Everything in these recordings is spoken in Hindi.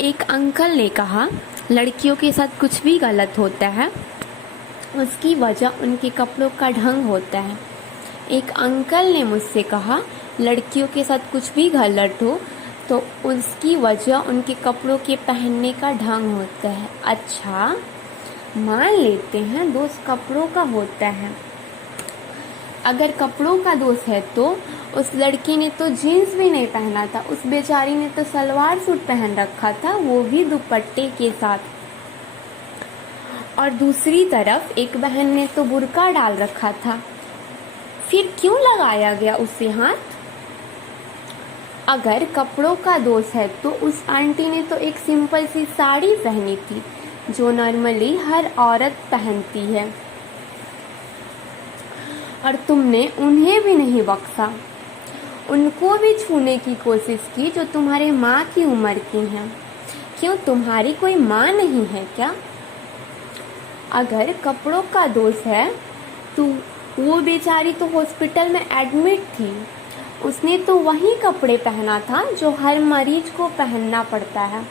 एक अंकल ने कहा, लड़कियों के साथ कुछ भी गलत होता है उसकी वजह उनके कपड़ों का ढंग होता है। एक अंकल ने मुझसे कहा, लड़कियों के साथ कुछ भी गलत हो तो उसकी वजह उनके कपड़ों के पहनने का ढंग होता है। अच्छा, मान लेते हैं दोष कपड़ों का होता है। अगर कपड़ों का दोष है तो उस लड़की ने तो जीन्स भी नहीं पहना था, उस बेचारी ने तो सलवार सूट पहन रखा था, वो भी दुपट्टे के साथ। और दूसरी तरफ एक बहन ने तो बुर्का डाल रखा था, फिर क्यों लगाया गया उसे हाथ? अगर कपड़ों का दोष है तो उस आंटी ने तो एक सिंपल सी साड़ी पहनी थी जो नॉर्मली हर औरत पहनती है, और तुमने उन्हें भी नहीं बख्शा, उनको भी छूने की कोशिश की जो तुम्हारे माँ की उम्र की हैं। क्यों, तुम्हारी कोई माँ नहीं है क्या? अगर कपड़ों का दोष है तो वो बेचारी तो हॉस्पिटल में एडमिट थी, उसने तो वही कपड़े पहना था जो हर मरीज को पहनना पड़ता है,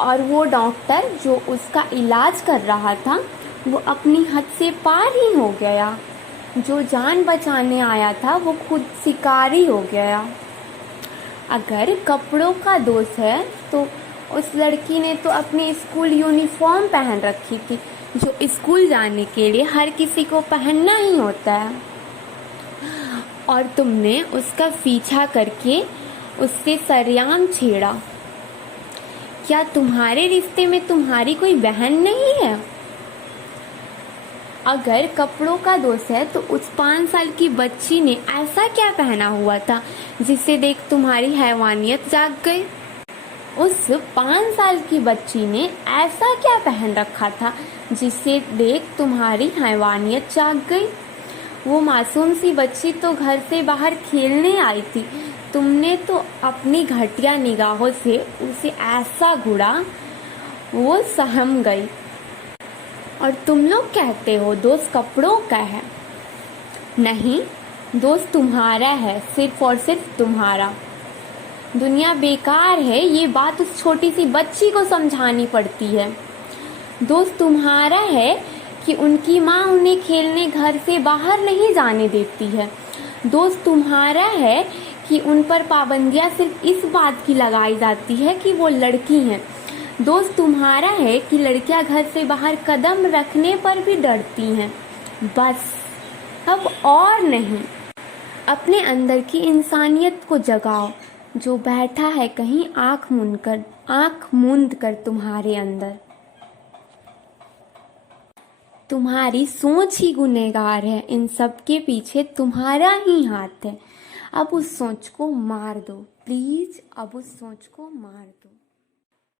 और वो डॉक्टर जो उसका इलाज कर रहा था वो अपनी हद से पार ही हो गया। जो जान बचाने आया था वो खुद शिकारी हो गया। अगर कपड़ों का दोष है तो उस लड़की ने तो अपनी स्कूल यूनिफॉर्म पहन रखी थी जो स्कूल जाने के लिए हर किसी को पहनना ही होता है, और तुमने उसका पीछा करके उससे सरेआम छेड़ा। क्या तुम्हारे रिश्ते में तुम्हारी कोई बहन नहीं है? अगर कपड़ों का दोष है तो उस 5 साल की बच्ची ने ऐसा क्या पहना हुआ था जिसे देख तुम्हारी हैवानियत जाग गई? उस 5 साल की बच्ची ने ऐसा क्या पहन रखा था जिसे देख तुम्हारी हैवानियत जाग गई? वो मासूम सी बच्ची तो घर से बाहर खेलने आई थी, तुमने तो अपनी घटिया निगाहों से उसे ऐसा घूरा वो सहम गई। और तुम लोग कहते हो दोस्त कपड़ों का है। नहीं, दोस्त तुम्हारा है, सिर्फ और सिर्फ तुम्हारा। दुनिया बेकार है, ये बात उस छोटी सी बच्ची को समझानी पड़ती है। दोस्त तुम्हारा है कि उनकी माँ उन्हें खेलने घर से बाहर नहीं जाने देती है। दोस्त तुम्हारा है कि उन पर पाबंदियाँ सिर्फ इस बात की लगाई जाती है कि वो लड़की हैं। दोस्त तुम्हारा है कि लड़कियां घर से बाहर कदम रखने पर भी डरती हैं। बस, अब और नहीं। अपने अंदर की इंसानियत को जगाओ जो बैठा है कहीं आँख मूंद कर तुम्हारे अंदर। तुम्हारी सोच ही गुनहगार है, इन सब के पीछे तुम्हारा ही हाथ है। अब उस सोच को मार दो, प्लीज, अब उस सोच को मार दो।